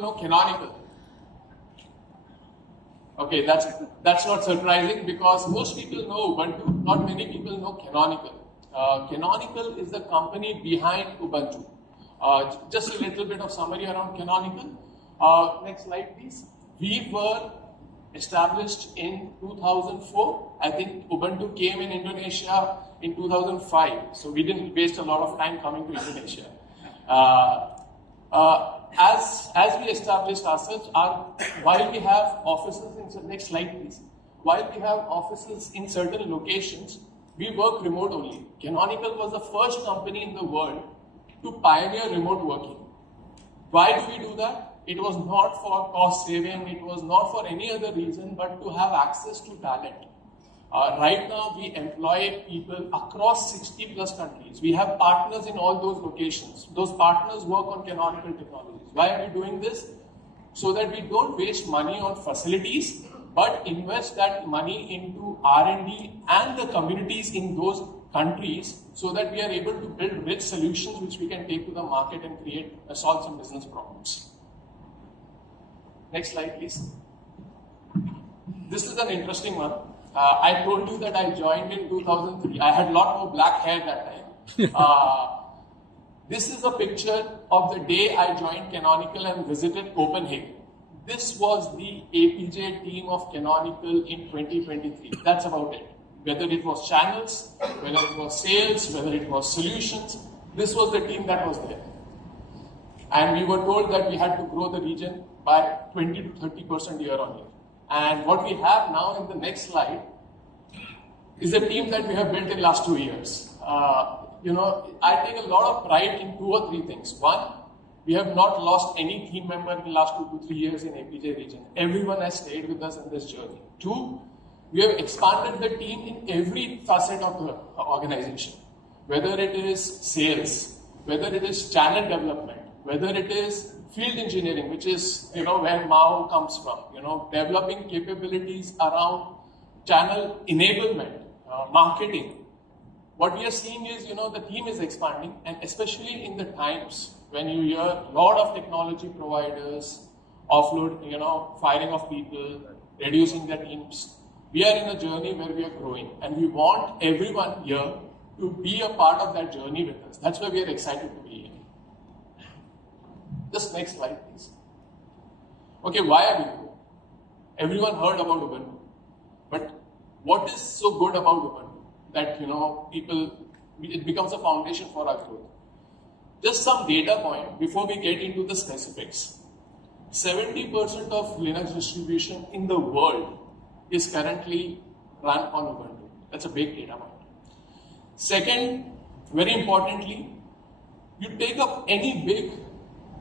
know canonical. Okay, that's not surprising because most people know Ubuntu, not many people know Canonical. Canonical is the company behind Ubuntu. Just a little bit of summary around Canonical. Next slide, please. We were established in 2004. I think Ubuntu came in Indonesia in 2005, so we didn't waste a lot of time coming to Indonesia. As we established ourselves, while we have offices in next slide please, while we have offices in certain locations, we work remote only. Canonical was the first company in the world to pioneer remote working. Why do we do that? It was not for cost saving, it was not for any other reason, but to have access to talent. Right now, we employ people across 60 plus countries. We have partners in all those locations. Those partners work on canonical technologies. Why are we doing this? So that we don't waste money on facilities, but invest that money into R&D and the communities in those countries so that we are able to build rich solutions which we can take to the market and solve some business problems. Next slide, please. This is an interesting one. I told you that I joined in 2003. I had a lot more black hair that time. This is a picture of the day I joined Canonical and visited Copenhagen. This was the APJ team of Canonical in 2023. That's about it. Whether it was channels, whether it was sales, whether it was solutions, this was the team that was there. And we were told that we had to grow the region by 20 to 30% year on year. And what we have now in the next slide is a team that we have built in the last 2 years. I take a lot of pride in 2 or 3 things. One, we have not lost any team member in the last 2 to 3 years in APJ region. Everyone has stayed with us in this journey. 2, we have expanded the team in every facet of the organization. Whether it is sales, whether it is channel development, whether it is field engineering, which is where Mao comes from, developing capabilities around channel enablement, marketing. What we are seeing is, the team is expanding, and especially in the times when you hear a lot of technology providers offload, firing of people, reducing their teams. We are in a journey where we are growing, and we want everyone here to be a part of that journey with us. That's why we are excited to be here. Just next slide, please. Okay, why are we here? Everyone heard about Ubuntu, but what is so good about Ubuntu that it becomes a foundation for our growth? Just some data point before we get into the specifics. 70% of Linux distribution in the world is currently run on Ubuntu. That's a big data point. Second, very importantly, you take up any big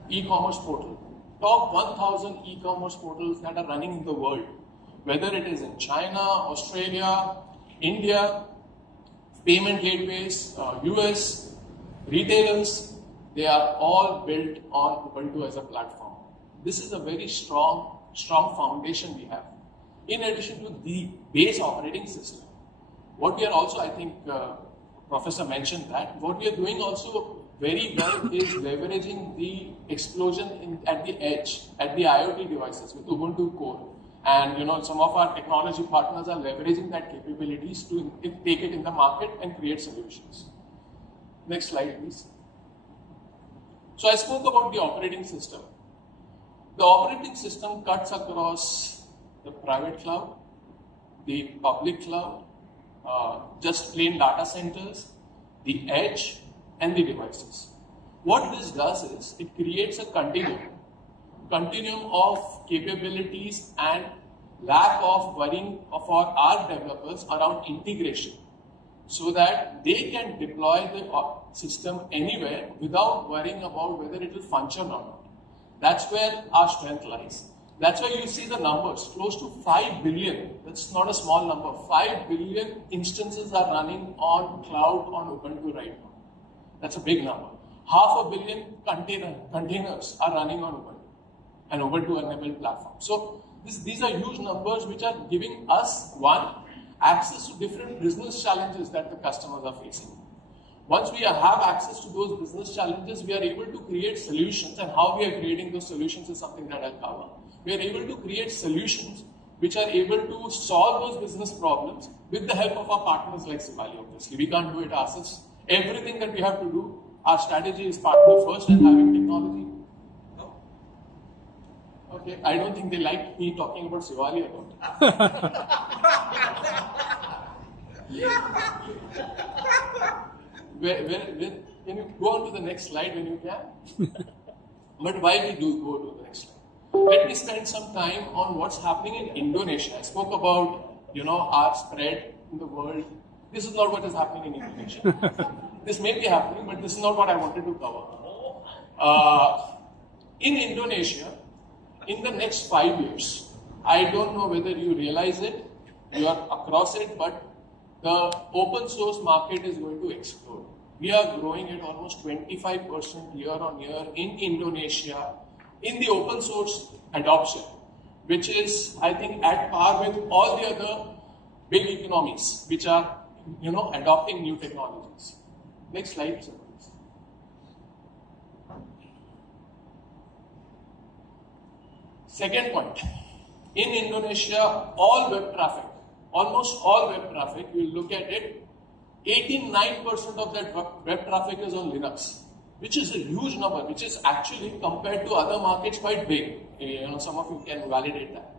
e-commerce portal, top 1,000 e-commerce portals that are running in the world, whether it is in China, Australia, India, payment gateways, US, retailers, they are all built on Ubuntu as a platform. This is a very strong foundation we have. In addition to the base operating system, what we are also, I think Professor mentioned that, what we are doing also very well is leveraging the explosion at the edge, at the IoT devices with Ubuntu Core. And some of our technology partners are leveraging that capabilities to take it in the market and create solutions. Next slide, please. So I spoke about the operating system. The operating system cuts across the private cloud, the public cloud, just plain data centers, the edge, and the devices. What this does is, it creates a continuum of capabilities and lack of worrying for our developers around integration, so that they can deploy the system anywhere without worrying about whether it will function or not. That's where our strength lies. That's why you see the numbers, close to 5 billion, that's not a small number, 5 billion instances are running on cloud on Ubuntu right now. That's a big number. 500 million containers are running on Ubuntu, an Ubuntu-enabled platform. So these are huge numbers which are giving us, one, access to different business challenges that the customers are facing. Once we have access to those business challenges, we are able to create solutions, and how we are creating those solutions is something that I'll cover. We are able to create solutions which are able to solve those business problems with the help of our partners like Shivali, obviously. We can't do it ourselves. Everything that we have to do, our strategy is partner first and having technology. No? Okay, I don't think they like me talking about Shivali about it. Can you go on to the next slide when you can? But while we do go to the next slide, let me spend some time on what's happening in Indonesia. I spoke about, our spread in the world. This is not what is happening in Indonesia. This may be happening, but this is not what I wanted to cover. In Indonesia, in the next 5 years, I don't know whether you realize it, you are across it, but the open source market is going to explode. We are growing at almost 25% year on year in Indonesia in the open source adoption, which is, I think, at par with all the other big economies which are, adopting new technologies. Next slide, sir, please. Second point, in Indonesia, all web traffic, almost all web traffic, you look at it, 89% of that web traffic is on Linux, which is a huge number, which is actually compared to other markets quite big. Some of you can validate that.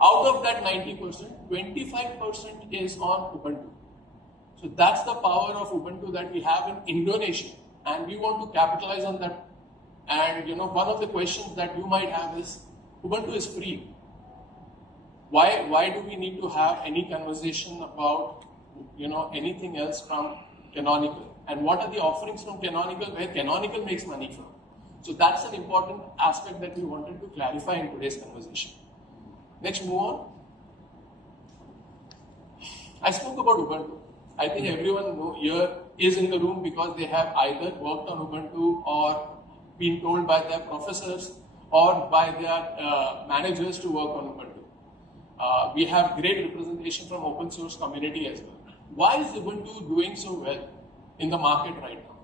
Out of that 90%, 25% is on Ubuntu. So that's the power of Ubuntu that we have in Indonesia, and we want to capitalize on that. And one of the questions that you might have is, Ubuntu is free. Why do we need to have any conversation about anything else from Canonical? And what are the offerings from Canonical where Canonical makes money from? So that's an important aspect that we wanted to clarify in today's conversation. Next, move on. I spoke about Ubuntu. I think everyone here is in the room because they have either worked on Ubuntu or been told by their professors or by their managers to work on Ubuntu. We have great representation from open source community as well. Why is Ubuntu doing so well in the market right now?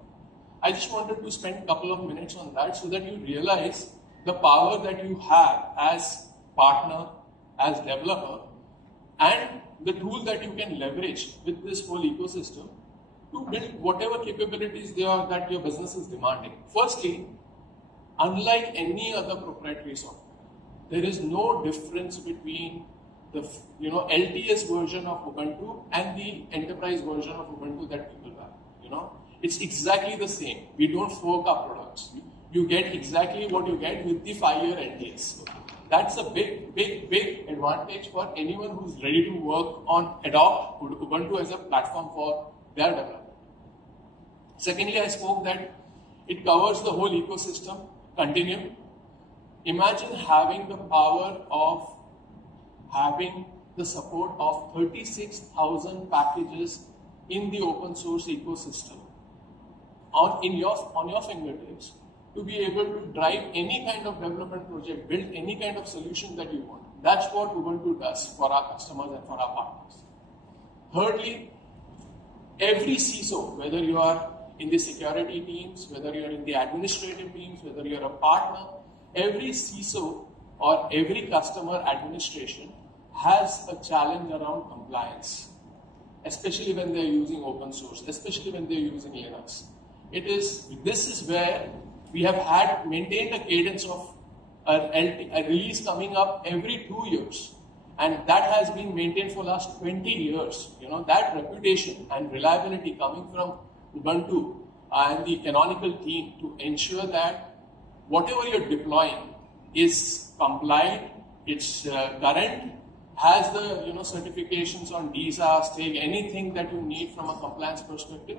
I just wanted to spend a couple of minutes on that so that you realize the power that you have as partner, as developer, and the tool that you can leverage with this whole ecosystem to build whatever capabilities that your business is demanding. Firstly, unlike any other proprietary software, there is no difference between the LTS version of Ubuntu and the enterprise version of Ubuntu that people have. It's exactly the same. We don't fork our products. You get exactly what you get with the 5-year LTS. That's a big, big, big advantage for anyone who's ready to adopt Ubuntu as a platform for their development. Secondly, I spoke that it covers the whole ecosystem continuum. Imagine having the power of having the support of 36,000 packages in the open source ecosystem on your fingertips to be able to drive any kind of development project, build any kind of solution that you want. That's what Ubuntu does for our customers and for our partners. Thirdly, every CISO, whether you are in the security teams, whether you are in the administrative teams, whether you are a partner, every CISO or every customer administration has a challenge around compliance, especially when they're using open source, especially when they're using Linux. This is where we have maintained a cadence of a release coming up every 2 years. And that has been maintained for the last 20 years. That reputation and reliability coming from Ubuntu and the Canonical team to ensure that whatever you're deploying is compliant, it's current, has the certifications on DSA, STIG, anything that you need from a compliance perspective,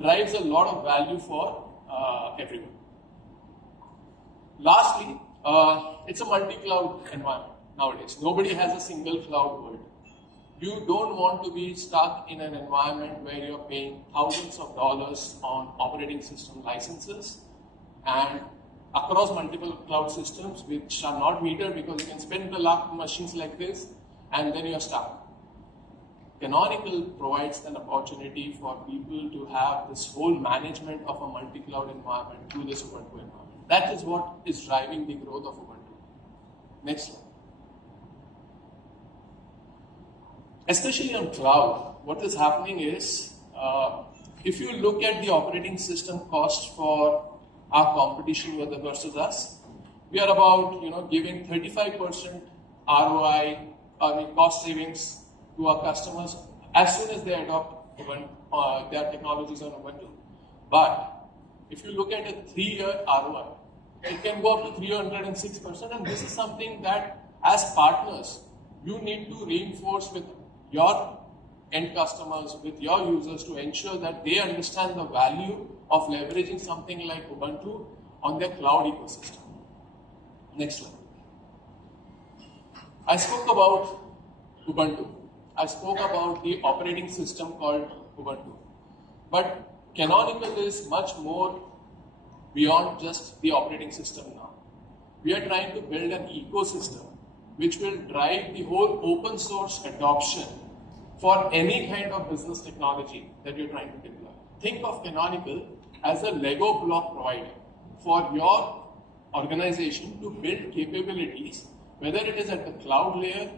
drives a lot of value for everyone. Lastly, it's a multi-cloud environment nowadays. Nobody has a single cloud world. You don't want to be stuck in an environment where you're paying thousands of dollars on operating system licenses and across multiple cloud systems which are not metered because you can spend the lakh machines like this and then you're stuck. Canonical provides an opportunity for people to have this whole management of a multi-cloud environment through this Ubuntu environment. That is what is driving the growth of Ubuntu. Next slide. Especially on cloud, what is happening is, if you look at the operating system cost for our competition versus us, we are about giving 35% ROI, cost savings to our customers as soon as they adopt their technologies on Ubuntu. But if you look at a 3-year ROI, it can go up to 306%, and this is something that as partners you need to reinforce with your end customers, with your users, to ensure that they understand the value of leveraging something like Ubuntu on their cloud ecosystem. Next slide. I spoke about Ubuntu. I spoke about the operating system called Ubuntu. But Canonical is much more beyond just the operating system now. We are trying to build an ecosystem which will drive the whole open source adoption for any kind of business technology that you're trying to deploy. Think of Canonical as a Lego block provider for your organization to build capabilities, whether it is at the cloud layer,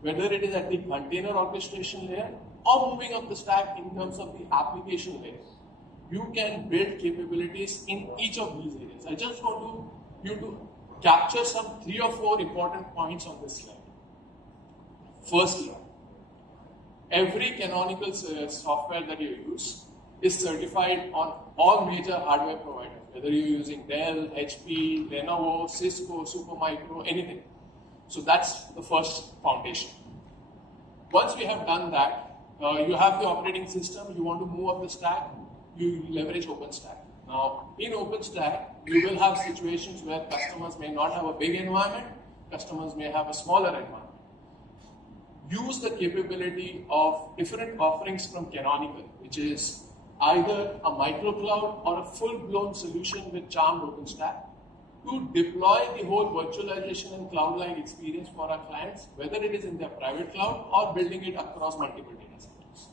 whether it is at the container orchestration layer, or moving up the stack in terms of the application layer. You can build capabilities in each of these areas. I just want you to capture some 3 or 4 important points on this slide. Firstly, every Canonical software that you use is certified on all major hardware providers, whether you're using Dell, HP, Lenovo, Cisco, Supermicro, anything. So that's the first foundation. Once we have done that, you have the operating system, you want to move up the stack, you leverage OpenStack. Now, in OpenStack, you will have situations where customers may not have a big environment, customers may have a smaller environment. Use the capability of different offerings from Canonical, which is either a microcloud or a full-blown solution with charmed OpenStack, to deploy the whole virtualization and cloud-like experience for our clients, whether it is in their private cloud or building it across multiple data centers.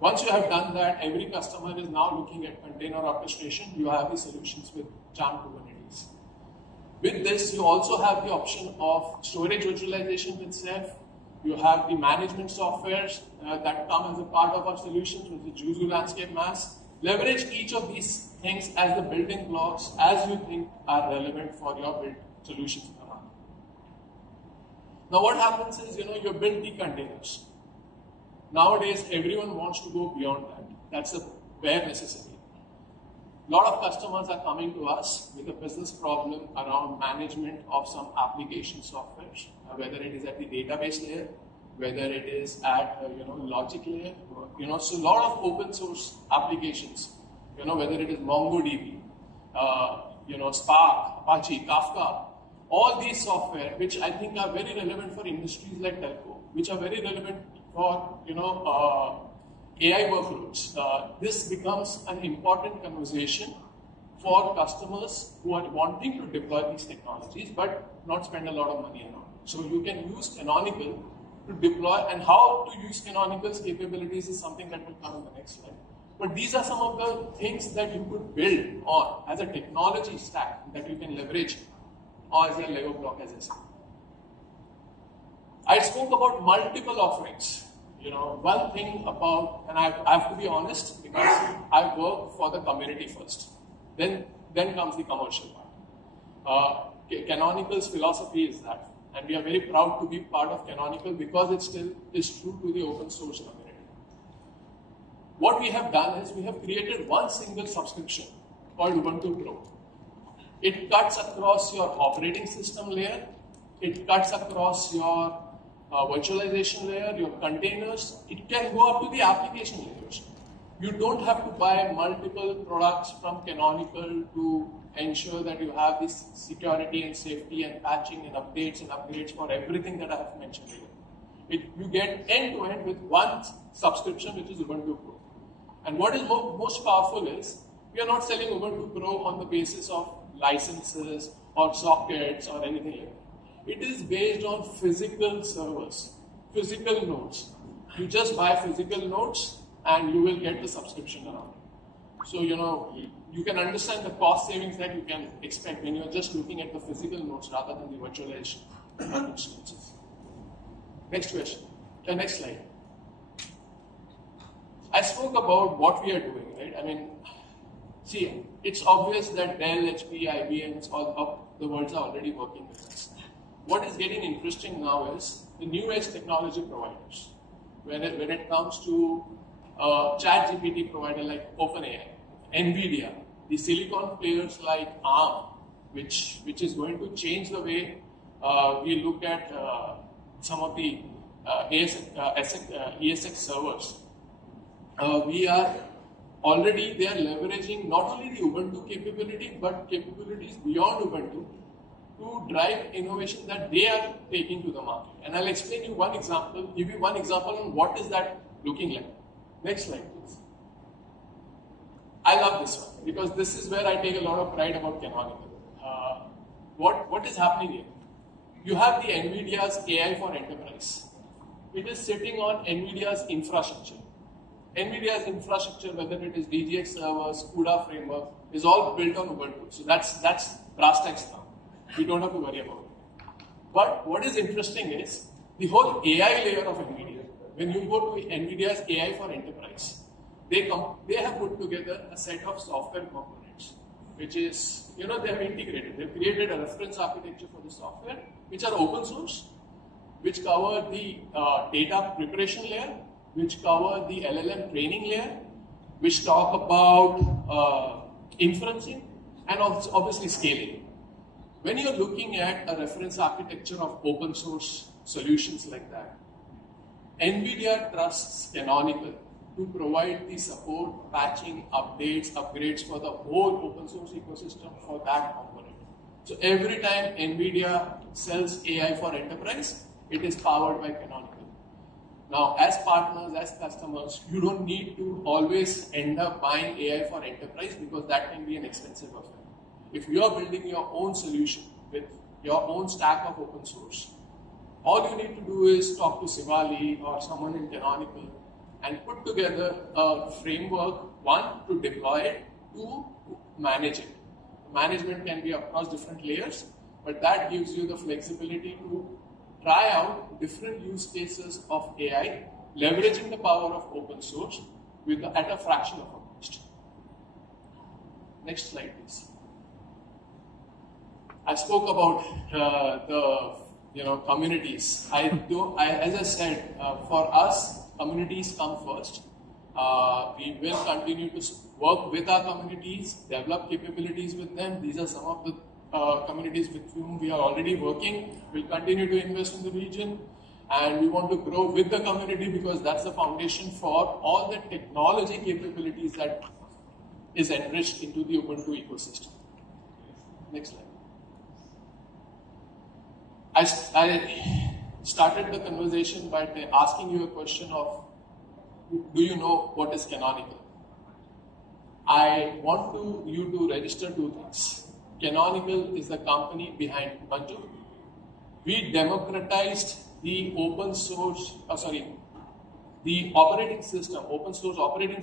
Once you have done that, every customer is now looking at container orchestration. You have the solutions with charmed Kubernetes. With this, you also have the option of storage virtualization with Ceph. You have the management softwares that come as a part of our solutions, which is Juzu Landscape Mass. Leverage each of these things as the building blocks as you think are relevant for your build solutions. Now what happens is, you build the containers. Nowadays, everyone wants to go beyond that. That's a bare necessity. A lot of customers are coming to us with a business problem around management of some application software, whether it is at the database layer, whether it is at logic layer, so a lot of open source applications, whether it is MongoDB, Spark, Apache, Kafka, all these software which I think are very relevant for industries like telco, which are very relevant for AI workloads. This becomes an important conversation for customers who are wanting to deploy these technologies but not spend a lot of money around. So you can use Canonical to deploy, and how to use Canonical's capabilities is something that will come in the next slide. But these are some of the things that you could build on as a technology stack that you can leverage, or as a Lego block, as I said. I spoke about multiple offerings. One thing about, and I have to be honest, because I work for the community first. Then comes the commercial part. Canonical's philosophy is that, and we are very proud to be part of Canonical because it still is true to the open source community. What we have done is we have created one single subscription called Ubuntu Pro. It cuts across your operating system layer, it cuts across your virtualization layer, your containers. It can go up to the application layers. You don't have to buy multiple products from Canonical to ensure that you have this security and safety and patching and upgrades for everything that I have mentioned here. You get end-to-end with one subscription, which is Ubuntu Pro. And what is most powerful is, we are not selling Ubuntu Pro on the basis of licenses or sockets or anything like that. It is based on physical servers, physical nodes. You just buy physical nodes and you will get the subscription around it. So, you can understand the cost savings that you can expect when you're just looking at the physical nodes rather than the virtualization instances. Next question. Next slide. I spoke about what we are doing, right? I mean, see, it's obvious that Dell, HP, IBM, all of the worlds are already working with us. What is getting interesting now is the new age technology providers. When it comes to ChatGPT provider like OpenAI, NVIDIA, the silicon players like ARM, which is going to change the way we look at some of the ESX servers. They are leveraging not only the Ubuntu capability, but capabilities beyond Ubuntu to drive innovation that they are taking to the market. And I'll explain you one example, give you one example on what is that looking like. Next slide, please. I love this one because this is where I take a lot of pride about canonical. What is happening here? You have the NVIDIA's AI for enterprise. It is sitting on NVIDIA's infrastructure. NVIDIA's infrastructure, whether it is DGX servers, CUDA framework, is all built on Ubuntu. So that's brass tacks now. We don't have to worry about it. But what is interesting is the whole AI layer of NVIDIA. When you go to NVIDIA's AI for enterprise, they have put together a set of software components, which is, they have integrated. They've created a reference architecture for the software, which are open source, which cover the data preparation layer, which cover the LLM training layer, which talk about inferencing, and also obviously scaling. When you're looking at a reference architecture of open source solutions like that, NVIDIA trusts Canonical to provide the support, patching, upgrades for the whole open source ecosystem for that component. So every time NVIDIA sells AI for enterprise, it is powered by Canonical. Now, as partners, as customers, you don't need to always end up buying AI for enterprise because that can be an expensive affair. If you are building your own solution with your own stack of open source, all you need to do is talk to Sivali or someone in Canonical and put together a framework, one, to deploy it, two, to manage it. Management can be across different layers, but that gives you the flexibility to try out different use cases of AI, leveraging the power of open source at a fraction of a cost. Next slide, please. I spoke about the communities. As I said, for us, communities come first. We will continue to work with our communities, develop capabilities with them. These are some of the communities with whom we are already working. We'll continue to invest in the region, and we want to grow with the community because that's the foundation for all the technology capabilities that is enriched into the Ubuntu ecosystem. Next slide. I started the conversation by asking you a question of, do you know what is Canonical? I want you to register two things. Canonical is the company behind UBUNTU. We democratized the open source operating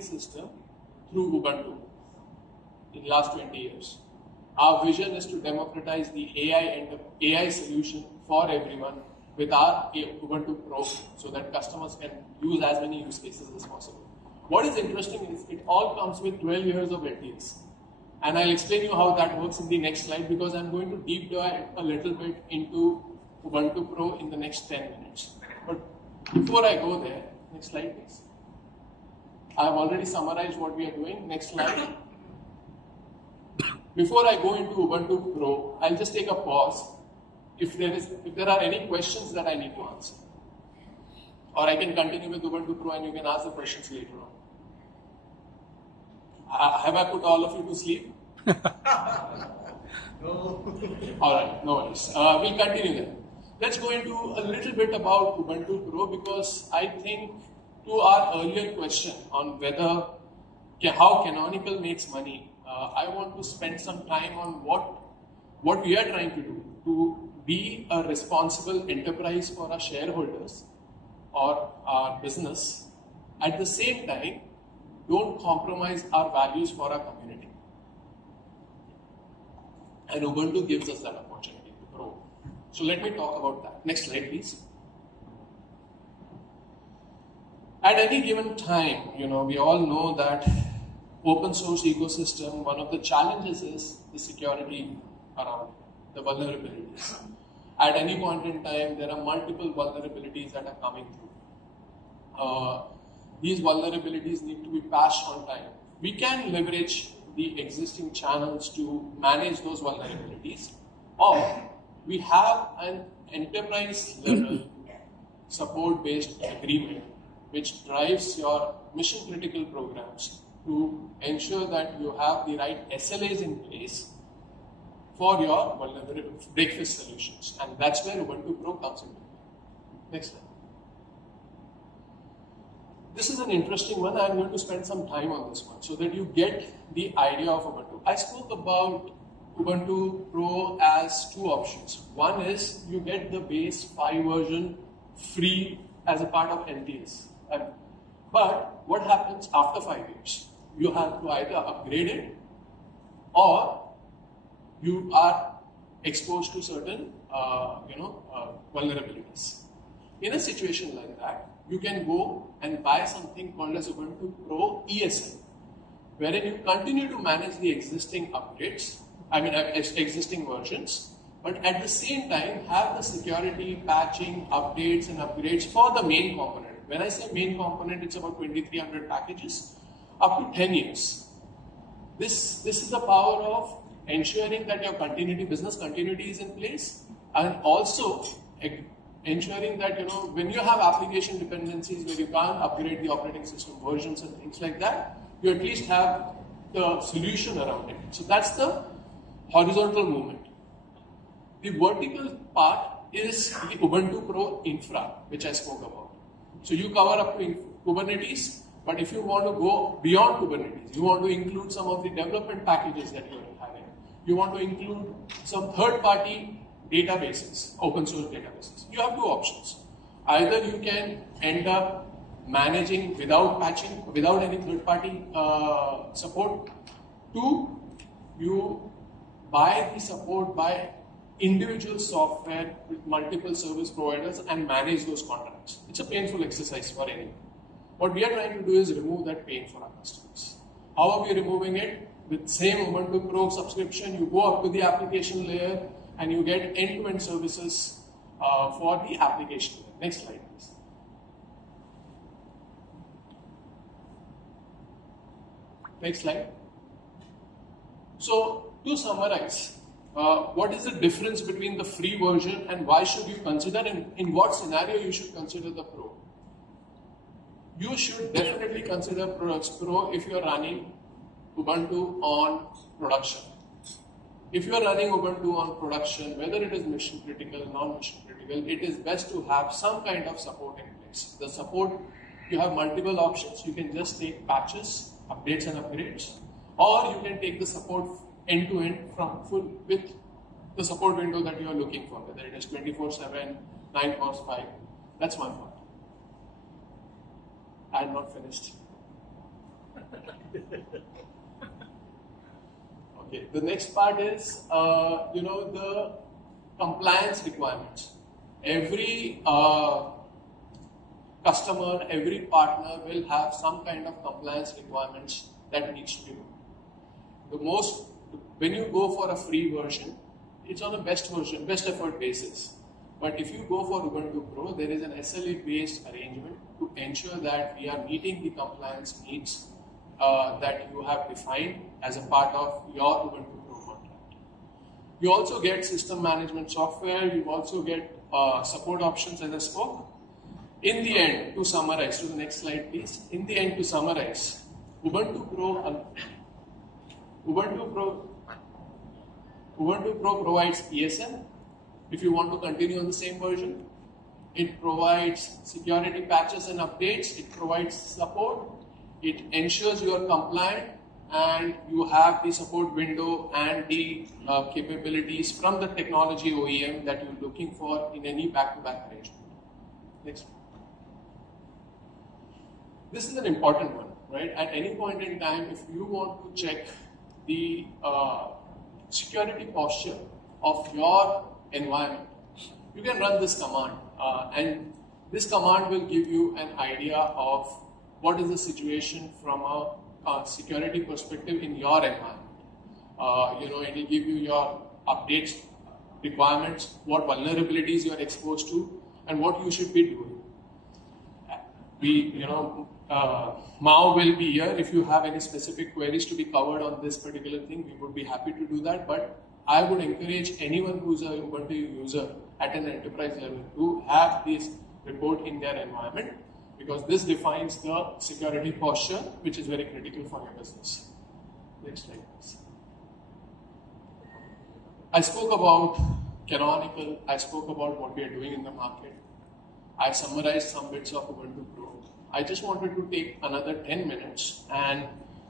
system through Ubuntu in the last 20 years. Our vision is to democratize the AI solution for everyone with our Ubuntu Pro so that customers can use as many use cases as possible. What is interesting is it all comes with 12 years of LTS. And I'll explain you how that works in the next slide because I'm going to deep dive a little bit into Ubuntu Pro in the next 10 minutes. But before I go there, next slide please. I've already summarized what we are doing. Next slide. Before I go into Ubuntu Pro, I'll just take a pause. If there are any questions that I need to answer. Or I can continue with Ubuntu Pro and you can ask the questions later on. Have I put all of you to sleep? No. Alright, no worries. We'll continue then. Let's go into a little bit about Ubuntu Pro because I think to our earlier question on how Canonical makes money, I want to spend some time on what we are trying to do to be a responsible enterprise for our shareholders or our business, at the same time, don't compromise our values for our community. And Ubuntu gives us that opportunity to grow. So let me talk about that. Next slide, please. At any given time, we all know that open source ecosystem, one of the challenges is the security around it, the vulnerabilities. At any point in time, there are multiple vulnerabilities that are coming through. These vulnerabilities need to be patched on time. We can leverage the existing channels to manage those vulnerabilities, or we have an enterprise level support based agreement which drives your mission critical programs to ensure that you have the right SLAs in place for your vulnerability breakfast solutions, and that's where Ubuntu Pro comes into play. Next slide. This is an interesting one. I'm going to spend some time on this one so that you get the idea of Ubuntu. I spoke about Ubuntu Pro as two options. One is you get the base 5 version free as a part of LTS. But what happens after 5 years? You have to either upgrade it or you are exposed to certain vulnerabilities. In a situation like that, you can go and buy something called as Ubuntu Pro ESL, wherein you continue to manage the existing upgrades, existing versions, but at the same time have the security, patching, updates and upgrades for the main component. When I say main component, it's about 2300 packages up to 10 years. This is the power of ensuring that your business continuity is in place, and also ensuring that when you have application dependencies where you can't upgrade the operating system versions and things like that, you at least have the solution around it. So that's the horizontal movement. The vertical part is the Ubuntu Pro infra, which I spoke about. So you cover up to Kubernetes, but if you want to go beyond Kubernetes, you want to include some of the development packages that you are having. You want to include some third-party databases, open source databases. You have two options. Either you can end up managing without patching, without any third-party support. Two, you buy the support by individual software with multiple service providers and manage those contracts. It's a painful exercise for anyone. What we are trying to do is remove that pain for our customers. How are we removing it? With same Ubuntu Pro subscription, you go up to the application layer and you get end-to-end services for the application layer. Next slide, please. Next slide. So, to summarize, what is the difference between the free version and why should you consider, and in what scenario you should consider the Pro? You should definitely consider Pro if you are running Ubuntu on production. If you are running Ubuntu on production, whether it is mission critical, non-mission critical, it is best to have some kind of support in place. The support, you have multiple options. You can just take patches, updates and upgrades, or you can take the support end-to-end from full with the support window that you are looking for, whether it is 24/7, 9x5. That's one part. I am not finished. Okay, the next part is the compliance requirements. Every customer, every partner will have some kind of compliance requirements that needs to be done. When you go for a free version, it's on a best effort basis. But if you go for Ubuntu Pro, there is an SLA-based arrangement to ensure that we are meeting the compliance needs that you have defined as a part of your Ubuntu Pro contract. You also get system management software. You also get support options, as I spoke. In the end, to summarize, to the next slide, please. In the end, to summarize, Ubuntu Pro provides ESL. If you want to continue on the same version, it provides security patches and updates. It provides support. It ensures you are compliant and you have the support window and the capabilities from the technology OEM that you're looking for in any back-to-back arrangement. Next. This is an important one, right? At any point in time, if you want to check the security posture of your environment, you can run this command, and this command will give you an idea of what is the situation from a security perspective in your environment. It will give you your updates, requirements, what vulnerabilities you are exposed to, and what you should be doing. Mao will be here. If you have any specific queries to be covered on this particular thing, we would be happy to do that. But I would encourage anyone who's a UBUNTU user at an enterprise level to have this report in their environment, because this defines the security posture, which is very critical for your business. Next slide, please. I spoke about canonical. I spoke about what we are doing in the market. I summarized some bits of UBUNTU Pro. I just wanted to take another 10 minutes and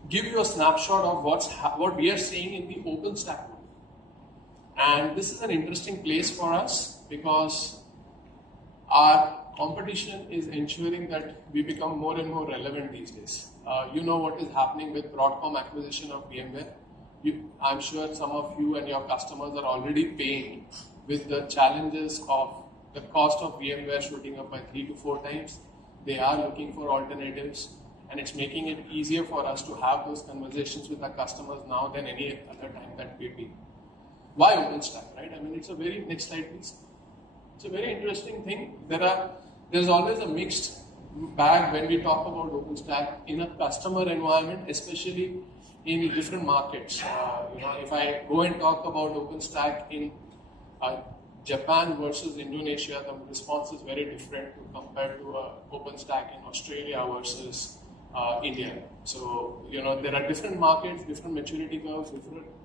give you a snapshot of what we are seeing in the OpenStack world. And this is an interesting place for us because our competition is ensuring that we become more and more relevant these days. You know what is happening with Broadcom acquisition of VMware. I'm sure some of you and your customers are already paying with the challenges of the cost of VMware shooting up by 3 to 4 times. They are looking for alternatives, and it's making it easier for us to have those conversations with our customers now than any other time that we've been. Why OpenStack, right? I mean, it's a very, next slide please. It's a very interesting thing. There's always a mixed bag when we talk about OpenStack in a customer environment, especially in different markets. If I go and talk about OpenStack in Japan versus Indonesia, the response is very different compared to OpenStack in Australia versus India. So, there are different markets, different maturity curves,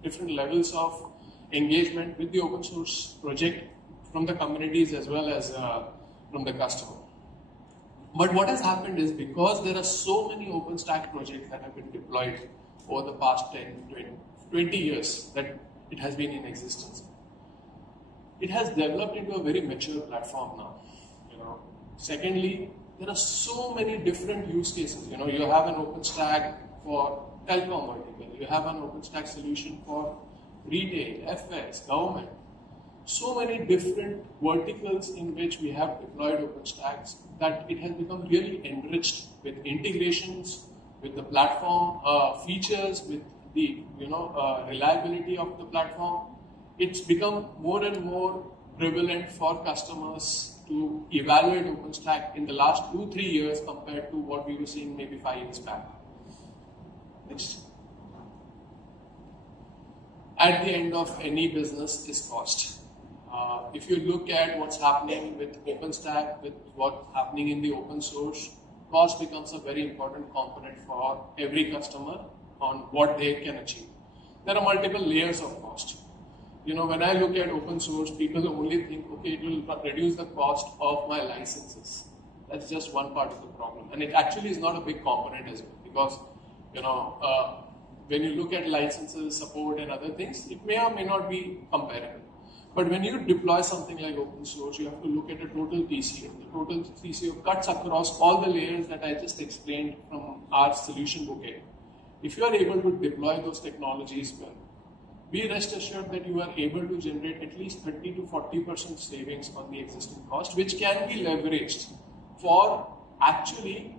different levels of engagement with the open source project from the communities as well as from the customer. But what has happened is, because there are so many OpenStack projects that have been deployed over the past 10, 20 years that it has been in existence, it has developed into a very mature platform now. Secondly, there are so many different use cases. You have an OpenStack for telecom vertical. You have an OpenStack solution for retail, FS, government. So many different verticals in which we have deployed OpenStacks that it has become really enriched with integrations, with the platform features, with the reliability of the platform. It's become more and more prevalent for customers to evaluate OpenStack in the last 2-3 years compared to what we were seeing maybe 5 years back. Next. At the end of any business is cost. If you look at what's happening with OpenStack, with what's happening in the open source, cost becomes a very important component for every customer on what they can achieve. There are multiple layers of cost. When I look at open source, people only think, okay, it will reduce the cost of my licenses. That's just one part of the problem. And it actually is not a big component as well, because, when you look at licenses, support and other things, it may or may not be comparable. But when you deploy something like open source, you have to look at a total TCO. The total TCO cuts across all the layers that I just explained from our solution bouquet. If you are able to deploy those technologies well, be rest assured that you are able to generate at least 30 to 40% savings on the existing cost, which can be leveraged for actually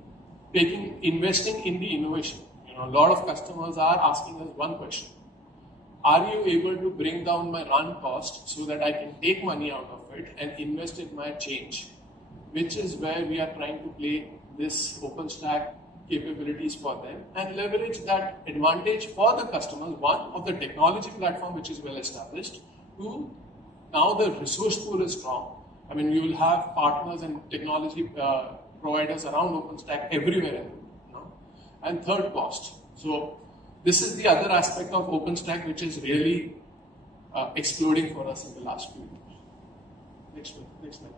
investing in the innovation. A lot of customers are asking us one question: are you able to bring down my run cost so that I can take money out of it and invest in my change? Which is where we are trying to play this OpenStack capabilities for them and leverage that advantage for the customers. One, of the technology platform which is well established. Two, now the resource pool is strong. I mean, you will have partners and technology providers around OpenStack everywhere. And third, cost. So this is the other aspect of OpenStack which is really exploding for us in the last few years. Next slide.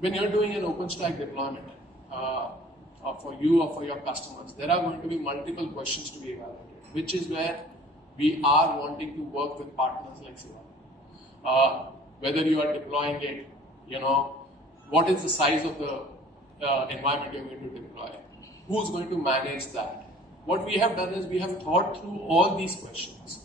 When you're doing an OpenStack deployment for you or for your customers, there are going to be multiple questions to be evaluated, which is where we are wanting to work with partners like Siva. Whether you are deploying it, what is the size of the environment you're going to deploy? Who's going to manage that? What we have done is we have thought through all these questions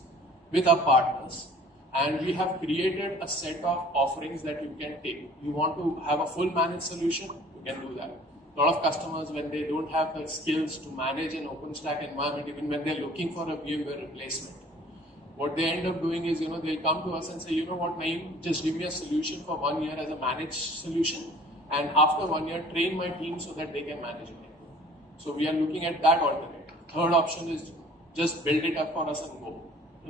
with our partners, and we have created a set of offerings that you can take. You want to have a full managed solution, you can do that. A lot of customers, when they don't have the skills to manage an OpenStack environment, even when they're looking for a VMware replacement, what they end up doing is, they'll come to us and say, you know what, Naeem, just give me a solution for 1 year as a managed solution, and after 1 year, train my team so that they can manage it. So we are looking at that alternative. Third option is just build it up for us and go.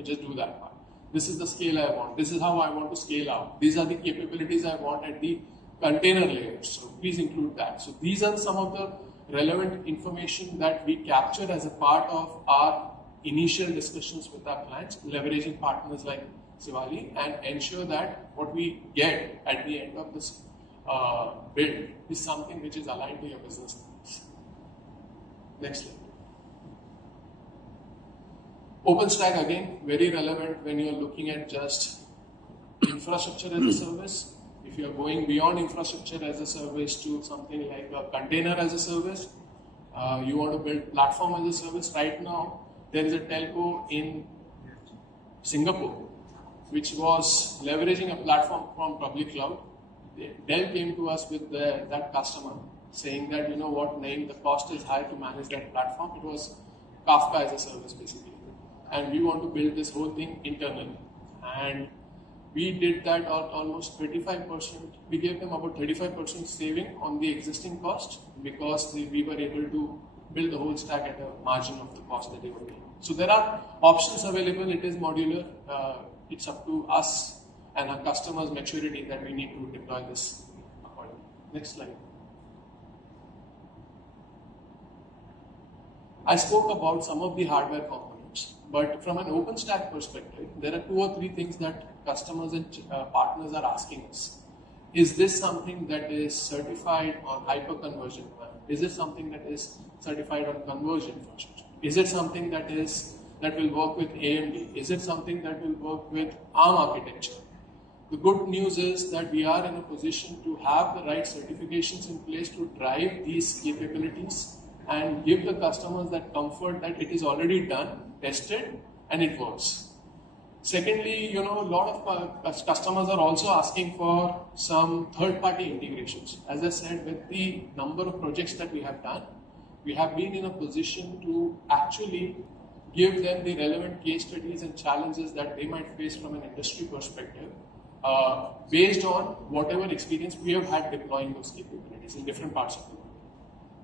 Just do that part. This is the scale I want. This is how I want to scale out. These are the capabilities I want at the container layer. So please include that. So these are some of the relevant information that we capture as a part of our initial discussions with our clients, leveraging partners like Shivali, and ensure that what we get at the end of this build is something which is aligned to your business needs. Next slide. OpenStack, again, very relevant when you're looking at just infrastructure as a service. If you're going beyond infrastructure as a service to something like a container as a service, you want to build platform as a service. Right now, there is a telco in Singapore which was leveraging a platform from public cloud. Dell came to us with that customer saying that, you know what, Naeem, the cost is high to manage that platform. It was Kafka as a service basically. And we want to build this whole thing internally. And we did that at almost 25%. We gave them about 35% saving on the existing cost because we were able to build the whole stack at a margin of the cost that they were paying. So there are options available. It is modular. It's up to us and our customers' maturity that we need to deploy this accordingly. Next slide. I spoke about some of the hardware components, but from an OpenStack perspective, there are 2 or 3 things that customers and partners are asking us. Is this something that is certified on hyperconversion? Is it something that is certified on conversion infrastructure? Is it something that will work with AMD? Is it something that will work with ARM architecture? The good news is that we are in a position to have the right certifications in place to drive these capabilities and give the customers that comfort that it is already done, tested, and it works. Secondly, a lot of customers are also asking for some third-party integrations. As I said, with the number of projects that we have done, we have been in a position to actually give them the relevant case studies and challenges that they might face from an industry perspective, based on whatever experience we have had deploying those capabilities in different parts of the world.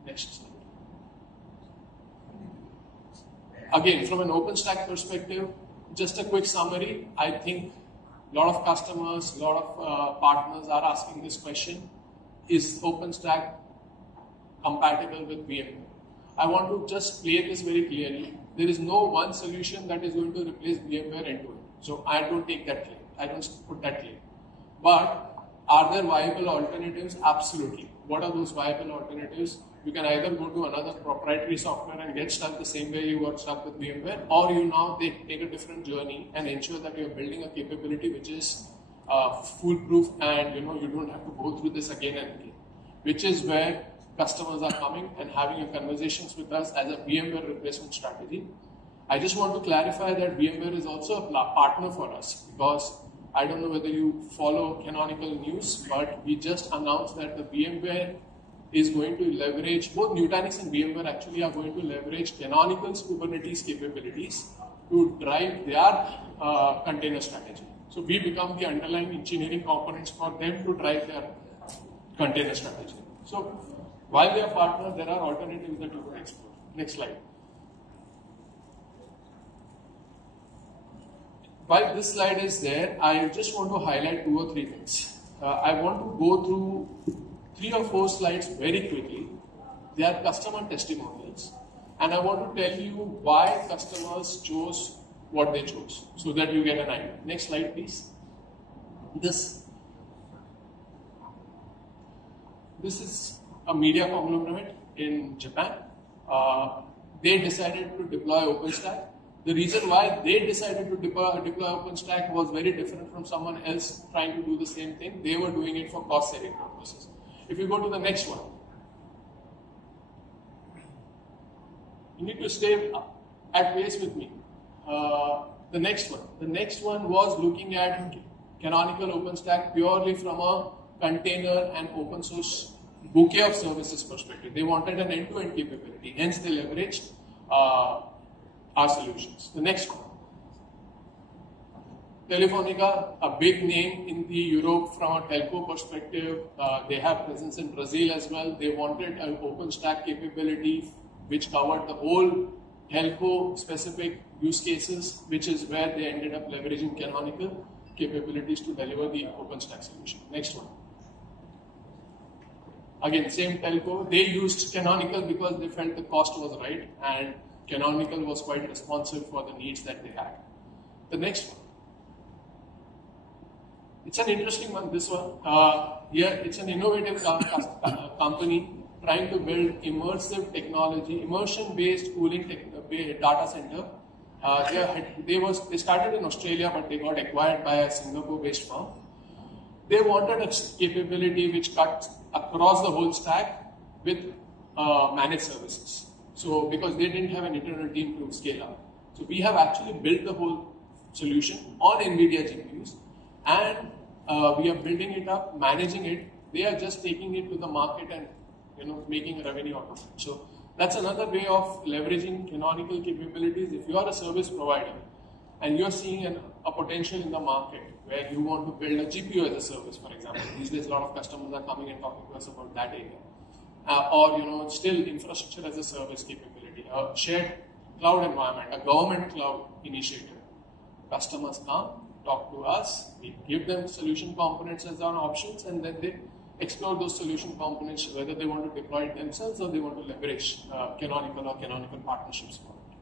Next slide. Again, from an OpenStack perspective, just a quick summary. I think a lot of customers, a lot of partners are asking this question: is OpenStack compatible with VMware? I want to just play this very clearly. There is no one solution that is going to replace VMware end-to-end. So I don't take that claim. I don't put that claim. But are there viable alternatives? Absolutely. What are those viable alternatives? You can either go to another proprietary software and get stuck the same way you got stuck with VMware, or you now take a different journey and ensure that you're building a capability which is foolproof, and you don't have to go through this again and again. Which is where customers are coming and having conversations with us as a VMware replacement strategy. I just want to clarify that VMware is also a partner for us, because I don't know whether you follow Canonical news, but we just announced that the VMware is going to leverage, both Nutanix and VMware actually are going to leverage Canonical's Kubernetes capabilities to drive their container strategy. So we become the underlying engineering components for them to drive their container strategy. So while they are partners, there are alternatives that you can explore. Next slide. While this slide is there, I just want to highlight 2 or 3 things. I want to go through 3 or 4 slides very quickly. They are customer testimonials, and I want to tell you why customers chose what they chose, so that you get an idea. Next slide, please. This is a media conglomerate in Japan. They decided to deploy OpenStack. The reason why they decided to deploy OpenStack was very different from someone else trying to do the same thing. They were doing it for cost-saving purposes. If you go to the next one, you need to stay at pace with me. The next one was looking at canonical OpenStack purely from a container and open source bouquet of services perspective. They wanted an end-to-end capability, hence they leveraged our solutions. The next one, Telefonica, a big name in the Europe from a telco perspective. They have presence in Brazil as well. They wanted an OpenStack capability which covered the whole telco specific use cases, which is where they ended up leveraging canonical capabilities to deliver the OpenStack solution. Next one. Again, same telco. They used canonical because they felt the cost was right and canonical was quite responsive for the needs that they had. The next one. It's an interesting one, this one. Here, it's an innovative company trying to build immersive technology, immersion-based cooling data center. They started in Australia, but they got acquired by a Singapore-based firm. They wanted a capability which cuts across the whole stack with managed services. So, because they didn't have an internal team to scale up. So, we have actually built the whole solution on NVIDIA GPUs, and we are building it up, managing it. They are just taking it to the market and making revenue out of it. So that's another way of leveraging canonical capabilities. If you are a service provider and you're seeing a potential in the market where you want to build a GPU as a service, for example, these days a lot of customers are coming and talking to us about that area. Or still infrastructure as a service capability, a shared cloud environment, a government cloud initiative. Customers come, talk to us, we give them solution components as our options, and then they explore those solution components, whether they want to deploy it themselves or they want to leverage canonical or canonical partnerships for it.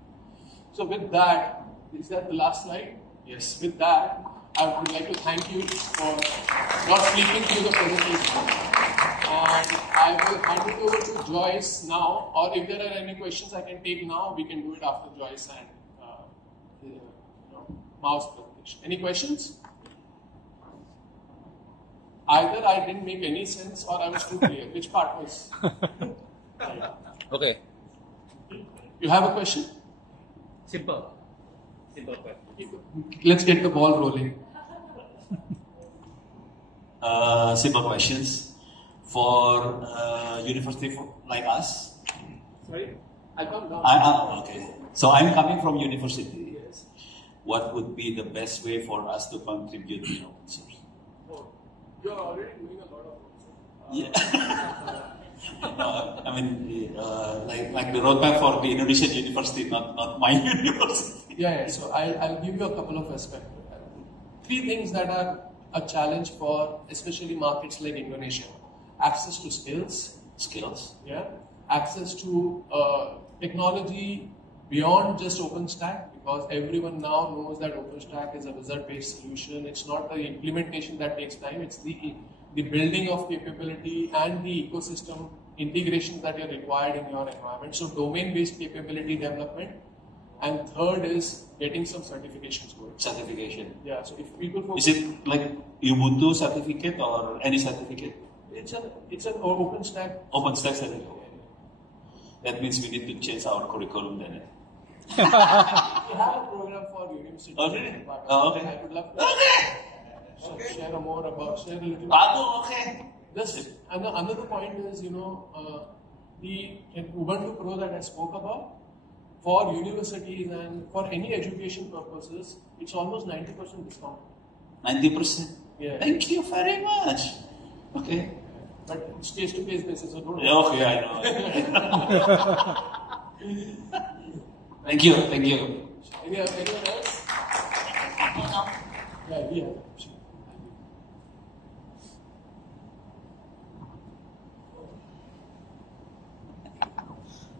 So with that, is that the last slide? Yes. With that, I would like to thank you for not sleeping through the presentation. And I will hand it over to Joyce now, or if there are any questions I can take now, we can do it after Joyce and Mao's presentation. Any questions? Either I didn't make any sense or I was too clear. Which part was? Okay. You have a question? Simple question. Let's get the ball rolling. Simple questions for university like us. Sorry, I come down. Okay. So I'm coming from university. Yes. What would be the best way for us to contribute to open source? You're already doing a lot of work. Yeah. No, I mean, like the roadmap for the Indonesian university, not my university. Yeah. So I'll give you a couple of aspects. 3 things that are a challenge for especially markets like Indonesia: access to skills. Yeah. Access to technology beyond just OpenStack, because everyone now knows that OpenStack is a wizard-based solution. It's not the implementation that takes time, it's the building of capability and the ecosystem integrations that are required in your environment. So domain-based capability development. And third is getting some certifications going. Certification. Yeah, so if people focus... Is it like UBUNTU certificate or any certificate? It's an OpenStack. OpenStack certificate. That means we need to change our curriculum then. We have a program for university. Oh, really? Okay. I would love to share more about, share a little Okay. Another point is, the UBUNTU Pro that I spoke about, for universities and for any education purposes, it's almost 90% discount. 90%? Yeah. Thank you very much. Okay. But it's case-to-case basis, so don't worry. Okay, I know. Thank you. Anyone else? No. Yeah, we have.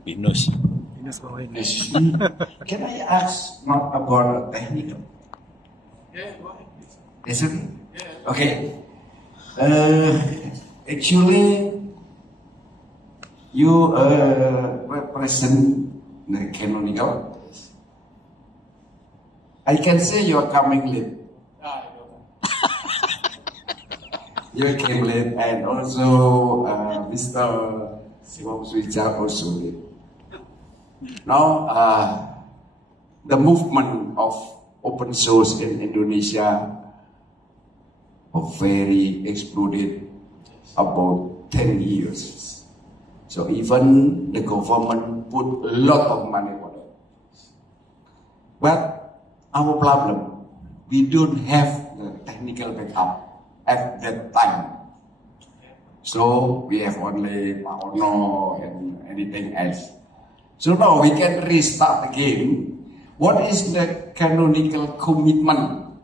Binus. Can I ask not about technical? Yeah, go ahead, please. Is it? Yeah. Okay. Actually, you represent the canonical. I can say you are coming late. I know You came late, and also Mr. Siwam Suicha also late. Now, the movement of open source in Indonesia very exploded about 10 years. So even the government put a lot of money on it. But our problem, we don't have the technical backup at that time. So we have only Paono and anything else. So now we can restart again. What is the canonical commitment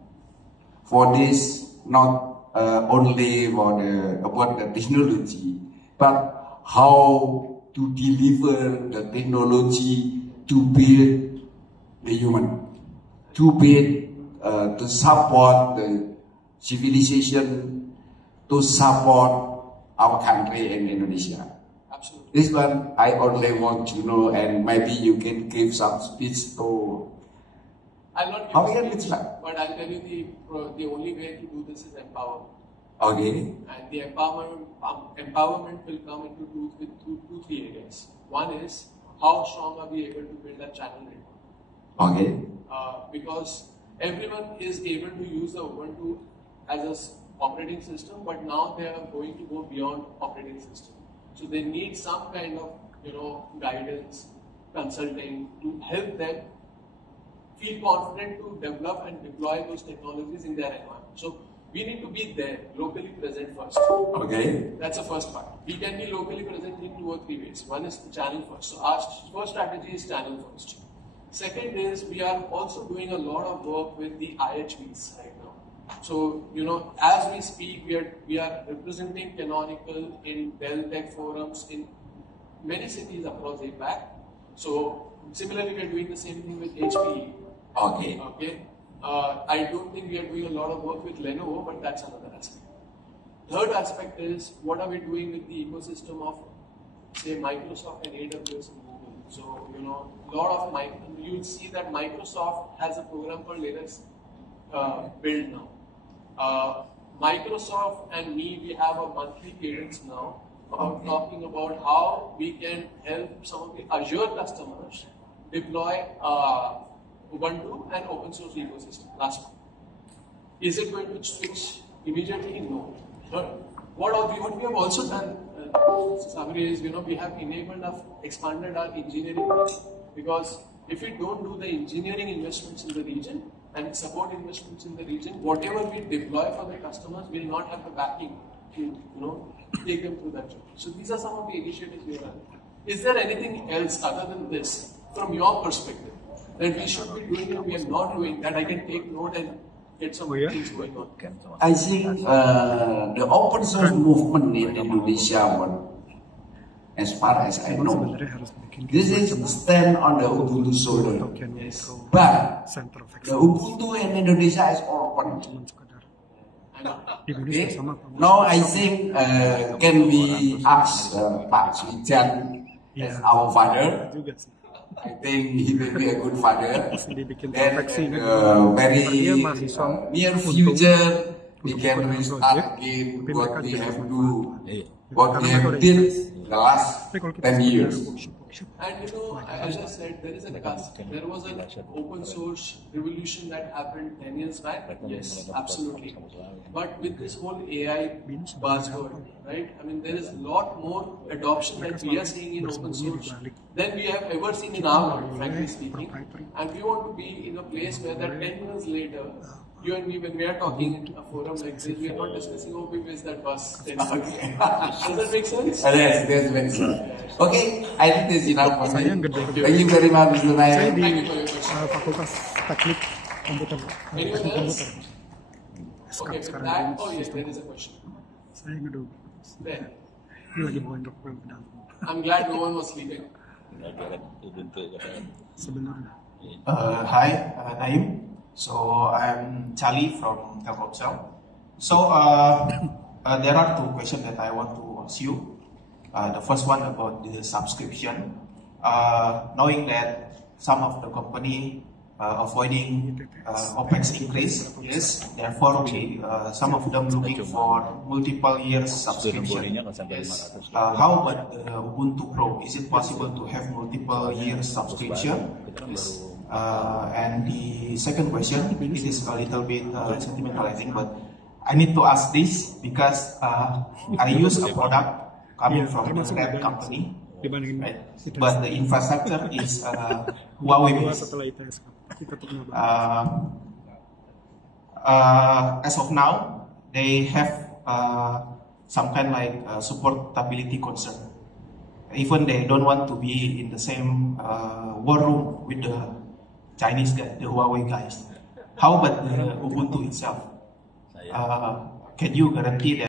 for this? Not only for about the technology, but how to deliver the technology to build the human, to build, to support the civilization, to support our country in Indonesia. Absolutely. This one I only want to know, and maybe you can give some speech to. I'll not How give can a it speech, like? but I'll tell you the only way to do this is empowerment. Okay. And the empowerment will come into three areas. One is how strong are we able to build a channel network? Okay. Because everyone is able to use the UBUNTU as an operating system, but now they are going to go beyond operating system. So they need some kind of guidance, consulting to help them feel confident to develop and deploy those technologies in their environment. So we need to be there, locally present first. Okay. That's the first part. We can be locally present in 2 or 3 ways. One is the channel first. So our first strategy is channel first. Second is we are also doing a lot of work with the IHVs right now. So as we speak, we are representing Canonical in Dell Tech forums in many cities across APAC. So similarly, we are doing the same thing with HPE. Okay. Okay. I don't think we are doing a lot of work with Lenovo, but that's another aspect. Third aspect is what are we doing with the ecosystem of, say, Microsoft and AWS and Google. So, a lot of you'll see that Microsoft has a program called Linux Build now. Microsoft and me, we have a monthly cadence now about talking about how we can help some of the Azure customers deploy UBUNTU and open source ecosystem. Last one. Is it going to switch immediately? No. Third, what we have also done, Sabri, is we have expanded our engineering, because if we don't do the engineering investments in the region and support investments in the region, whatever we deploy for the customers will not have the backing to take them through that journey. So these are some of the initiatives we have done. Is there anything else other than this from your perspective that we should be doing and we are not doing, that I can take note and get some things going on? I think the open source movement in Indonesia, as far as I know, this is stand on the Ubuntu shoulder. Yes. But the Ubuntu in Indonesia is open. Okay. Now I think can we ask Pak Suijan as our father? I think he will be a good father. Then very near future we can restart again what we have did the last 10 years. And as I said, there is a cusp. There was an open source revolution that happened 10 years back. Yes, absolutely. But with this whole AI buzzword, right? I mean, there is a lot more adoption that we are seeing in open source than we have ever seen in our world, frankly speaking. And we want to be in a place where that 10 years later, you and me, when we are talking in a forum like this, we are not discussing, oh, we missed that bus. Does that make sense? Yes, that makes sense. Okay, I think that's enough for me. Thank you very much, Mr. Nair. Thank you for your question. Fakultas Teknik Komputer. Anyone else? Okay, with that, oh yes, there is a question. Saya ngeduk. There. Ini lagi bawain rokok ke dalam. I'm glad no one was sleeping. Sebenarnya. Hi, Naim. So I'm Charlie from Telkomsel. So there are 2 questions that I want to ask you. The first one about the subscription. Knowing that some of the company avoiding OPEX increase. Yes, therefore we some of them looking for multiple years subscription. Yes. How about the Ubuntu Pro? Is it possible to have multiple years subscription? Yes. And the second question, it is a little bit sentimental, I think, but I need to ask this because I use a product coming from the red company, right? But the infrastructure is Huawei based. As of now, they have some kind like supportability concern. Even they don't want to be in the same war room with the Chinese guy, the Huawei guys. How about the Ubuntu itself? Can you guarantee that